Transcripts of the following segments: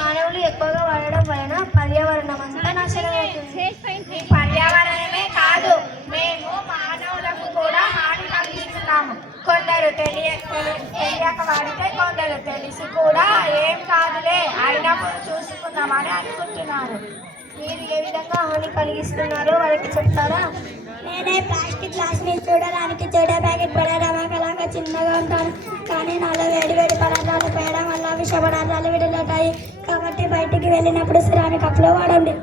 మానవులు ఎక్కువగా వాడడం వలన పర్యావరణం అంతా నాశనం అవుతుంది. పర్యావరణమే కాదు, మేము మానవులకు కూడా హాని కలిగిస్తున్నాము. కొందరు తెలియక వాడితే, కొందరు తెలిసి కూడా ఏం కాదులే అయినప్పుడు చూసుకుందామని అనుకుంటున్నారు. మీరు ఏ విధంగా హాని కలిగిస్తున్నారో వాళ్ళకి చెప్తారా? నేనే ప్లాస్టిక్ గ్లాస్ని చూడడానికి చూడే ప్యాకెట్ పడేలాగా చిన్నగా ఉంటాను, కానీ నాలో వేడి వేడి పదార్థాలు పేయడం వల్ల విష పదార్థాలు విడుదలవుతాయి. కాబట్టి బయటికి వెళ్ళినప్పుడు సిరామిక్ కప్లో వాడండి.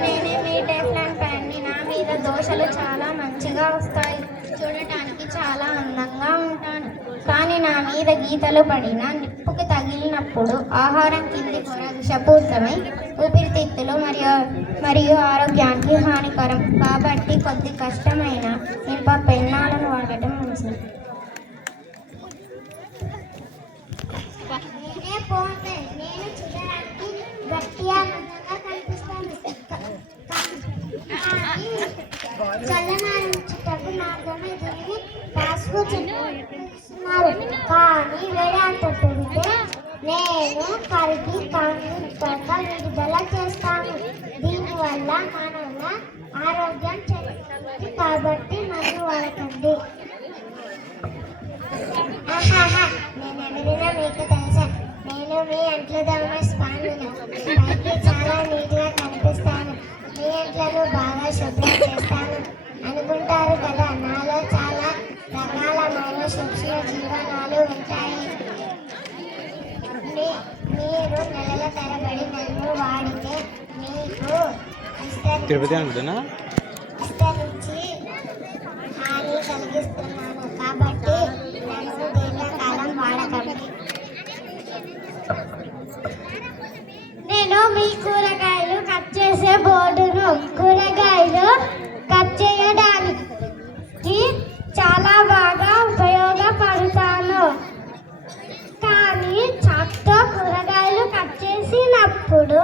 నేనే మీ టెఫ్లాన్ ప్యాన్ని. నా మీద దోషలు చాలా మంచిగా వస్తాయి, చూడటానికి చాలా అందంగా ఉంటాను. కానీ నా మీద గీతలు పడిన నిప్పుకి తగిలినప్పుడు ఆహారం కింది పొర విషపూరితమై ఊపిరితిత్తులు మరియు ఆరోగ్యానికి హానికరం. కాబట్టి కొద్ది కష్టమైన ఇనుప పెన్నాలను వాడటం మంచిది. నేను చూడడానికి గట్టిగా అందంగా కనిపిస్తాను, చల్లనారించుటకు నాతోనే దీన్ని పాస్కు చెప్తున్నారు. కానీ వేడంత పెడితే నేను కరిగి కాంతిక విడుదల చేస్తాను. దీనివల్ల మానవుల ఆరోగ్యం చెడుతుంది. కాబట్టి నన్ను వాడకండి. నేనెవరినా మీకు తెలుసా? నేను మీ అంట్లు దమ్మ స్పాన్ను. పైకి చాలా నీట్గా కనిపిస్తాను, మీ అంట్లను బాగా శుభ్రం చేస్తాను అనుకుంటారు కదా. నాలో చాలా రకాలమైన సూక్ష్మ జీవనాలు ఉంటాయి. మీరు నెలల తరబడి నన్ను వాడితే మీకు విస్తరించి హాని కలిగిస్తున్నాను. కాబట్టి నన్ను దీర్ఘకాలం వాడకండి. నేను మీ కూరగాయలు కట్ చేసే బోర్డును. కూరగాయలు కట్ చేయడానికి చాలా బాగా ఉపయోగపడతాను. కానీ చాక్తో కూరగాయలు కట్ చేసినప్పుడు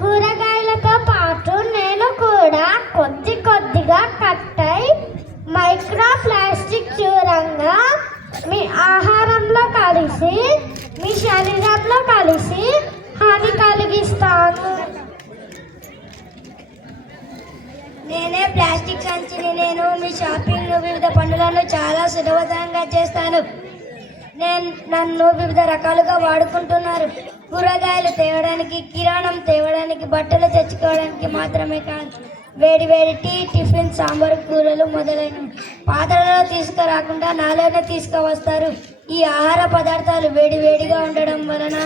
కూరగాయలతో పాటు నేను కూడా కొద్దిగా కట్ అయి మైక్రో ప్లాస్టిక్ దూరంగా మీ ఆహారంలో కలిసి మీ శరీరంలో కలిసి హాని కలిగిస్తాను. నేనే ప్లాస్టిక్ సంచిని. నేను మీ షాపింగ్ వివిధ పనులను చాలా సులభతరంగా చేస్తాను. నన్ను వివిధ రకాలుగా వాడుకుంటున్నారు. కూరగాయలు తేవడానికి, కిరాణం తేవడానికి, బట్టలు తెచ్చుకోవడానికి మాత్రమే కాదు, వేడి వేడి టీ, టిఫిన్, సాంబార్, కూరలు మొదలైనవి పాత్రలలో తీసుకురాకుండా నాలోనే తీసుకువస్తారు. ఈ ఆహార పదార్థాలు వేడి వేడిగా ఉండడం వలన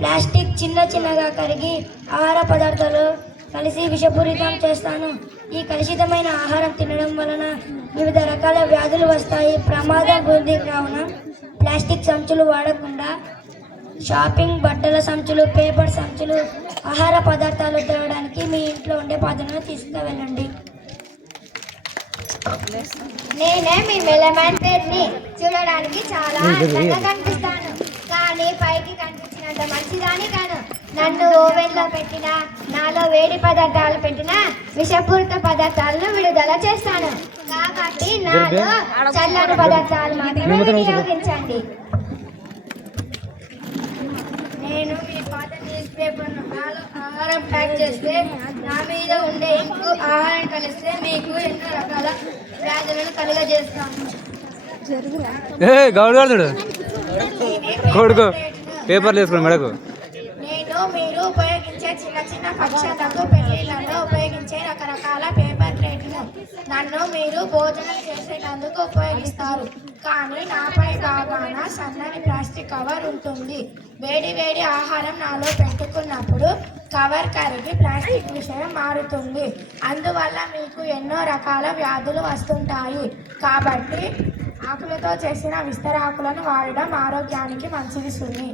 ప్లాస్టిక్ చిన్నగా కరిగి ఆహార పదార్థాలు కలిసి విషపూరితం చేస్తాను. ఈ కలుషితమైన ఆహారం తినడం వలన వివిధ రకాల వ్యాధులు వస్తాయి, ప్రమాదం ఉంది. కావున ప్లాస్టిక్ సంచులు వాడకుండా షాపింగ్, బట్టల సంచులు, పేపర్ సంచులు, ఆహార పదార్థాలు తేవడానికి మీ ఇంట్లో ఉండే పాత్రలను తీసుకువెళ్ళండి. నేనే మీ మెలమాన్ పేరుని. చూడడానికి చాలా అందంగా కనిపిస్తాను, కానీ పైకి కనిపించినంత మంచిదాని కాను. నన్ను ఓవెన్లో పెట్టినా, నాలో వేడి పదార్థాలు పెట్టినా విషపూరిత పదార్థాలను విడుదల చేస్తాను. కాబట్టి నాలో చల్లని పదార్థాలు మాత్రమే వినియోగించండి. నేను మీ పాత న్యూస్ పేపర్ను ఆహారం ప్యాక్ చేస్తే నా మీద ఉండే ఇంకు ఆహారం కలిస్తే మీకు ఎన్నో రకాల వ్యాధులను కలుగజేస్తాను. పేపర్లు వేసుకోండి మెడకు. నేను మీరు ఉపయోగించే చిన్న ఫంక్షన్లకు, పెళ్లిళ్లలో ఉపయోగించే రకరకాల పేపర్ ప్లేట్లను నన్ను మీరు భోజనం చేసేటందుకు ఉపయోగిస్తారు. కానీ నాపై భాగాన సన్నని ప్లాస్టిక్ కవర్ ఉంటుంది. వేడి ఆహారం నాలో పెట్టుకున్నప్పుడు కవర్ కరిగి ప్లాస్టిక్ విషయం మారుతుంది. అందువల్ల మీకు ఎన్నో రకాల వ్యాధులు వస్తుంటాయి. కాబట్టి ఆకులతో చేసిన విస్తరాకులను వాడడం ఆరోగ్యానికి మంచిది సున్ని.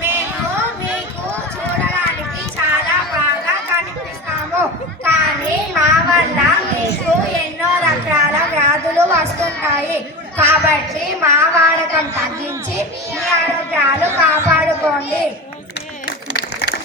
మేము మీకు చూడడానికి చాలా బాగా కనిపిస్తాము, కానీ మా వల్ల మీకు ఎన్నో రకాల వ్యాధులు వస్తుంటాయి. కాబట్టి మా వాడకం తగ్గించి మీ ఆరోగ్యం